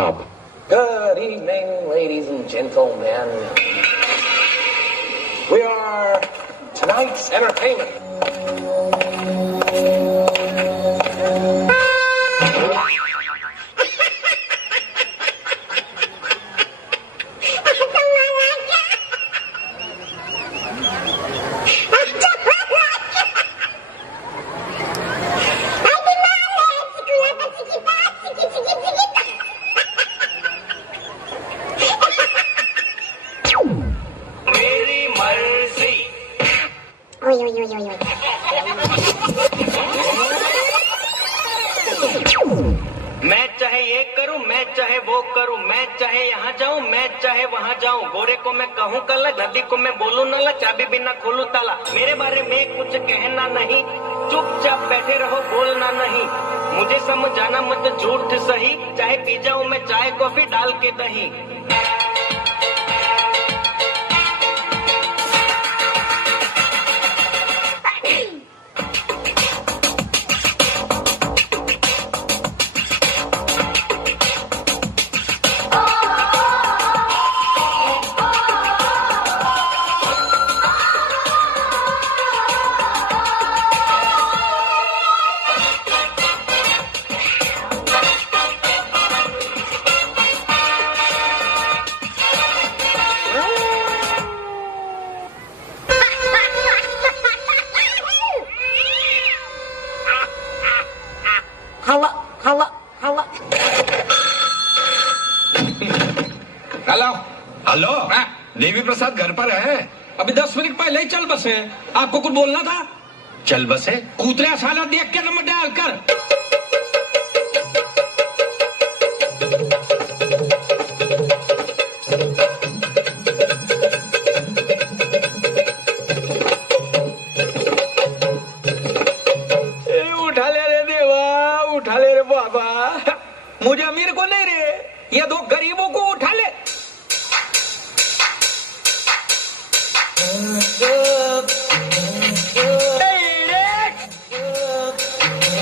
Stop. Good evening, ladies and gentlemen. We are tonight's entertainment. मैं चाहे ये करूं, मैं चाहे वो करूं, मैं चाहे यहाँ जाऊं, मैं चाहे वहाँ जाऊं, गोरे को मैं कहूँ कल्ला, नदी को मैं बोलूं नला, चाबी बिना खोलूं ताला, मेरे बारे में कुछ कहना नहीं, चुपचाप बैठे रहो बोलना नहीं, मुझे समझाना मत झूठ सही, चाहे पी जाऊं मैं चाय कॉफी डाल के दही। हेलो, देवी प्रसाद घर पर है? अभी 10 मिनट पहले ही चल बसे। आपको कुछ बोलना था? चल बसे? कूतरे साला देख के नंबर डाल कर। उठा ले रे देवा, उठा ले रे बाबा, मुझे अमीर को नहीं रे, ये दो गरीबों को उठा ले।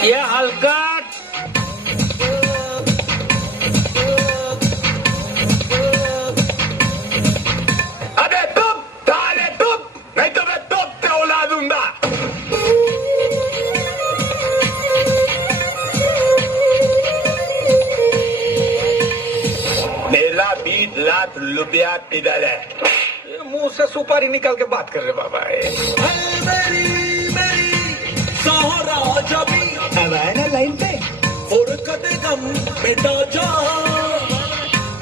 ये हल्का अबे तुम ताले तुम, नहीं तो मैं तोपते उला दूंगा। मेरा 20 लाख रुपया किधर है? मुंह से सुपारी निकाल के बात कर रहे बाबा। अब आए ना लाइन पे। फुरकते गम मिटा जा,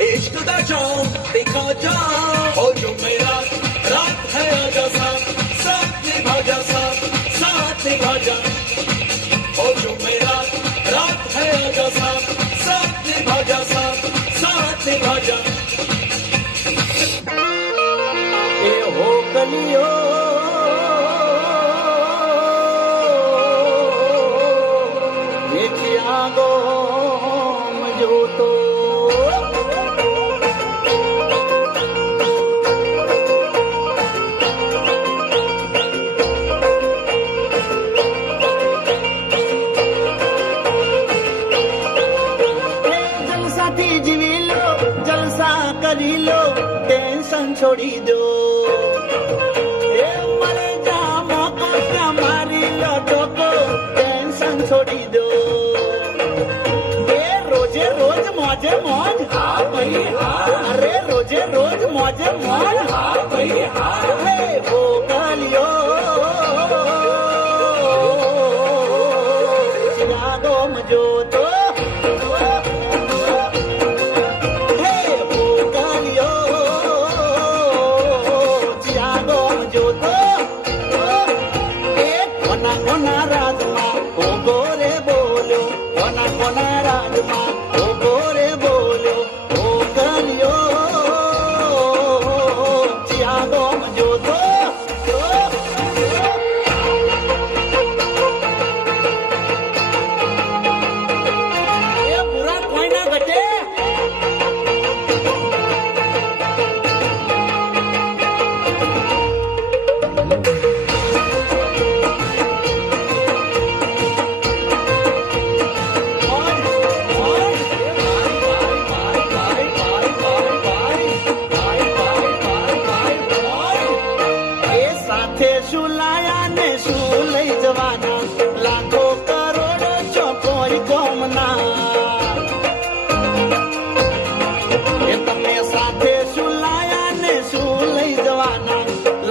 इश्क दा जाम दिखा जा, ओ जो मेरा रात है आजा साथ, साथ निभा जा साथ, साथ निभा जा, ओ जो मेरा रात है आजा साथ, साथ निभा जा साथ, साथ निभा जा। ये हो गलियो गो मजो तो जलसा थी जीवी लो, जलसा करी लो, टेंशन छोड़ी दो, मरे जा मौका क्या मारी लो ठोको, टेंशन छोड़ी दो, रोज मौजे मौज, हाँ भाई हाँ, अरे रोजे रोज मौजे मौज, हाँ भाई हाँ, वो गलियो चिरागो मजो तो, वो गलियो चिरागो मजो तो, कोना कोना राजमा ओ गोरे बोलो, कोना कोना राजमा સાથે શું લાયા ને શું લઈ જવાના લાખો કરોડો છો કોઈ કોમના એ તમે સાથે શું લાયા ને શું લઈ જવાના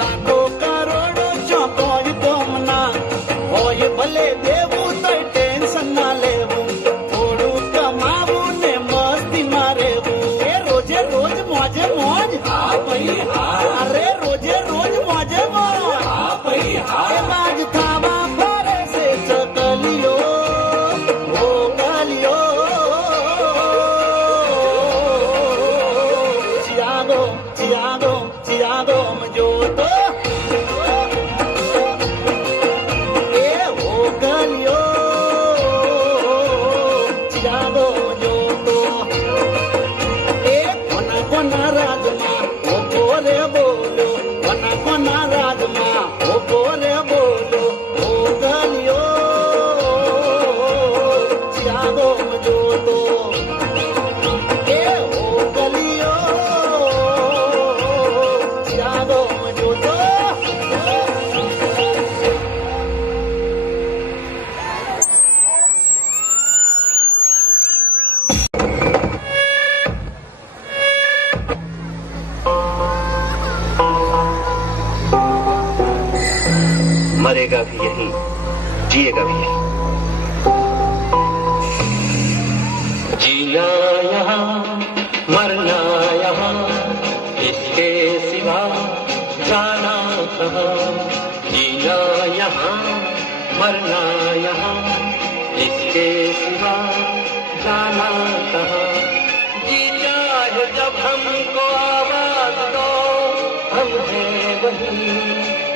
લાખો કરોડો છો કોઈ કોમના હોય ભલે દેવું તો ટેન્શન ના લેવું થોડું કમાવું ને મસ્તી માં રહેવું એ રોજે રોજ મોજે મોજ હા ભાઈ હા અરે રોજે રોજ મોજે મોજ હા ભાઈ હા એ બાજ થાવા ફરે છે ચકલીઓ ઓ ગલીઓ ચિયાગો ચિયાગો ચિયાગો મજો તો એ ઓ ગલીઓ ચિયાગો મજો તો એ કોના કોના રાજમાં ઓ કોરે બોલો કોના કોના રાજમાં ઓ કોરે બોલો ઓ ગલીઓ ચિયાગો મજો તો એ ઓ ગલીઓ ચિયાગો મજો તો मरेगा भी यही जिएगा भी यही जीना यहाँ मरना यहाँ इसके सिवा जाना कहाँ जीना यहाँ मरना यहाँ इसके सिवा जाना कहाँ जीना है जब हमको आवाज दो हम हैं वही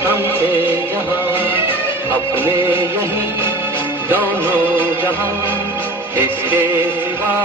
हम थे यहाँ अपने यहीं दोनों जहां इसके सिवा